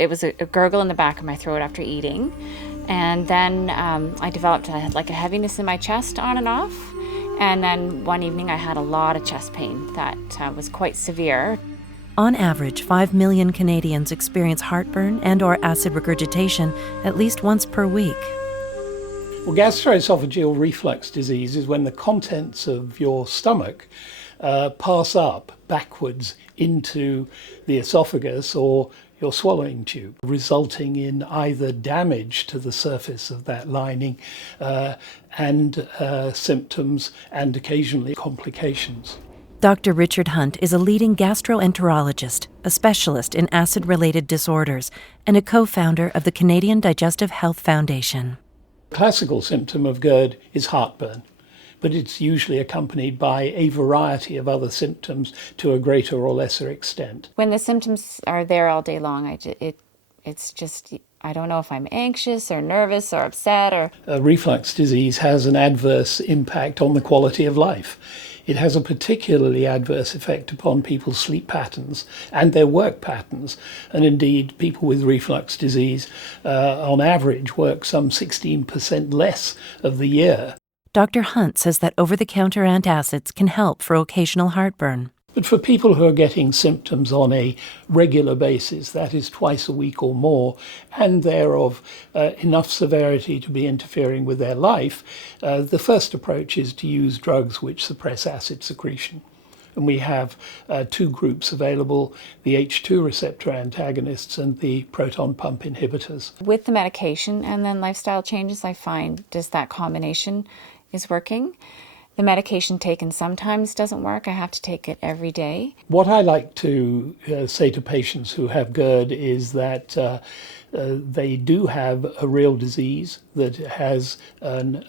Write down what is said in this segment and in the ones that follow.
it was a gurgle in the back of my throat after eating. And then I developed a heaviness in my chest on and off. And then one evening I had a lot of chest pain that was quite severe. On average, 5 million Canadians experience heartburn and/or acid regurgitation at least once per week. Well, gastroesophageal reflux disease is when the contents of your stomach pass up backwards into the esophagus or your swallowing tube, resulting in either damage to the surface of that lining and symptoms and occasionally complications. Dr. Richard Hunt is a leading gastroenterologist, a specialist in acid-related disorders, and a co-founder of the Canadian Digestive Health Foundation. Classical symptom of Gerd is heartburn, but it's usually accompanied by a variety of other symptoms to a greater or lesser extent. When the symptoms are there all day long, it's just, I don't know if I'm anxious or nervous or upset or... Reflux disease has an adverse impact on the quality of life. It has a particularly adverse effect upon people's sleep patterns and their work patterns. And indeed, people with reflux disease, on average, work some 16% less of the year. Dr. Hunt says that over-the-counter antacids can help for occasional heartburn. But for people who are getting symptoms on a regular basis, that is twice a week or more, and they're of enough severity to be interfering with their life, the first approach is to use drugs which suppress acid secretion. And we have two groups available, the H2 receptor antagonists and the proton pump inhibitors. With the medication and then lifestyle changes, I find just that combination is working. The medication taken sometimes doesn't work. I have to take it every day. What I like to say to patients who have GERD is that they do have a real disease that has an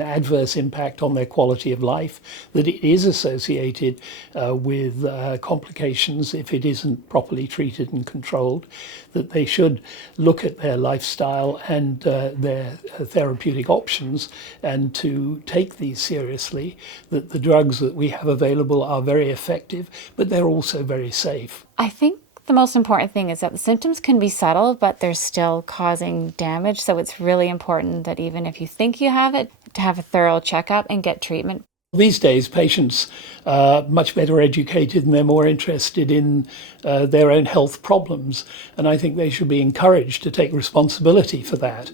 adverse impact on their quality of life, that it is associated with complications if it isn't properly treated and controlled, that they should look at their lifestyle and their therapeutic options and to take these seriously, that the drugs that we have available are very effective, but they're also very safe. I think the most important thing is that the symptoms can be subtle, but they're still causing damage. So it's really important that even if you think you have it, to have a thorough checkup and get treatment. These days, patients are much better educated and they're more interested in their own health problems. And I think they should be encouraged to take responsibility for that.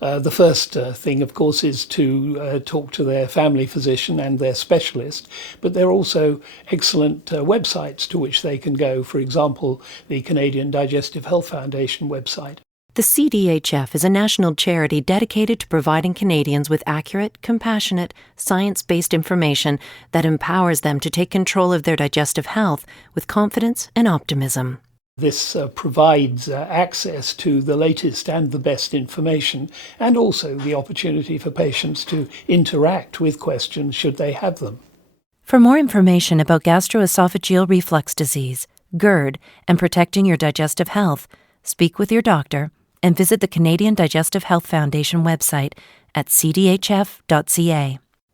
The first thing, of course, is to talk to their family physician and their specialist, but there are also excellent websites to which they can go. For example, the Canadian Digestive Health Foundation website. The CDHF is a national charity dedicated to providing Canadians with accurate, compassionate, science-based information that empowers them to take control of their digestive health with confidence and optimism. This provides access to the latest and the best information, and also the opportunity for patients to interact with questions should they have them. For more information about gastroesophageal reflux disease, GERD, and protecting your digestive health, speak with your doctor and visit the Canadian Digestive Health Foundation website at cdhf.ca.